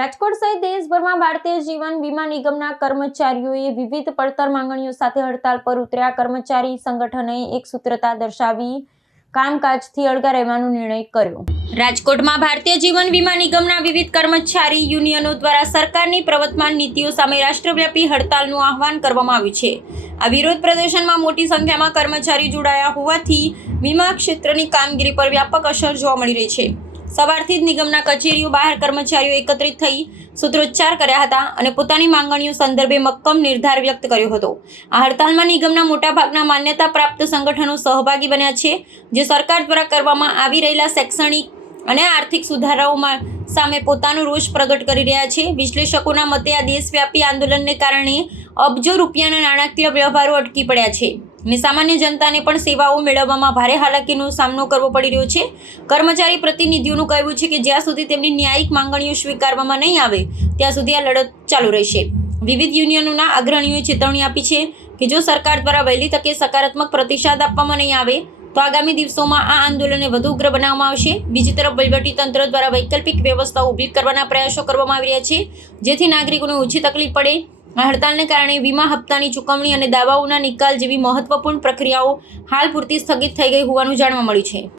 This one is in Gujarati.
રાજકોટ સહિત દેશભરમાં ભારતીય જીવન વીમા નિગમના કર્મચારીઓએ વિવિધ પડતર માંગણીઓ સાથે હડતાલ પર ઉતર્યા. કર્મચારી સંગઠને એકસૂત્રતા દર્શાવી કામકાજથી અળગા રહેવાનો નિર્ણય કર્યો. રાજકોટમાં ભારતીય જીવન વીમા નિગમના વિવિધ કર્મચારી યુનિયનો દ્વારા સરકારની પ્રવર્તમાન નીતિઓ સામે રાષ્ટ્રવ્યાપી હડતાલનું આહવાન કરવામાં આવ્યું છે. આ વિરોધ પ્રદર્શનમાં મોટી સંખ્યામાં કર્મચારી જોડાયા હોવાથી વીમા ક્ષેત્રની કામગીરી પર વ્યાપક અસર જોવા મળી રહી છે. સવારથી જ નિગમના કચેરીઓ બહાર કર્મચારીઓ એકત્રિત થઈ સૂત્રોચ્ચાર કર્યા હતા અને પોતાની માંગણીઓ સંદર્ભે મક્કમ નિર્ધાર વ્યક્ત કર્યો હતો. આ હડતાલમાં નિગમના મોટાભાગના માન્યતા પ્રાપ્ત સંગઠનો સહભાગી બન્યા છે, જે સરકાર દ્વારા કરવામાં આવી રહેલા શૈક્ષણિક અને આર્થિક સુધારાઓમાં સામે પોતાનો રોષ પ્રગટ કરી રહ્યા છે. વિશ્લેષકોના મતે આ દેશવ્યાપી આંદોલનને કારણે અબજો રૂપિયાના નાણાકીય વ્યવહારો અટકી પડ્યા છે અને સામાન્ય જનતાને પણ સેવાઓ મેળવવામાં ભારે હાલાકીનો સામનો કરવો પડી રહ્યો છે. કર્મચારી પ્રતિનિધિઓનું કહેવું છે કે જ્યાં સુધી તેમની ન્યાયિક માંગણીઓ સ્વીકારવામાં નહીં આવે ત્યાં સુધી આ લડત ચાલુ રહેશે. વિવિધ યુનિયનોના અગ્રણીઓએ ચેતવણી આપી છે કે જો સરકાર દ્વારા વહેલી તકે સકારાત્મક પ્રતિસાદ આપવામાં નહીં આવે તો આગામી દિવસોમાં આ આંદોલનને વધુ ઉગ્ર બનાવવામાં આવશે. બીજી તરફ વહીવટીતંત્ર દ્વારા વૈકલ્પિક વ્યવસ્થાઓ ઊભી કરવાના પ્રયાસો કરવામાં આવી રહ્યા છે, જેથી નાગરિકોને ઓછી તકલીફ પડે. આ હડતાલને કારણે વીમા હપ્તાની ચૂકવણી અને દાવાઓના નિકાલ જેવી મહત્વપૂર્ણ પ્રક્રિયાઓ હાલ પૂરતી સ્થગિત થઈ ગઈ હોવાનું જાણવા મળ્યું છે.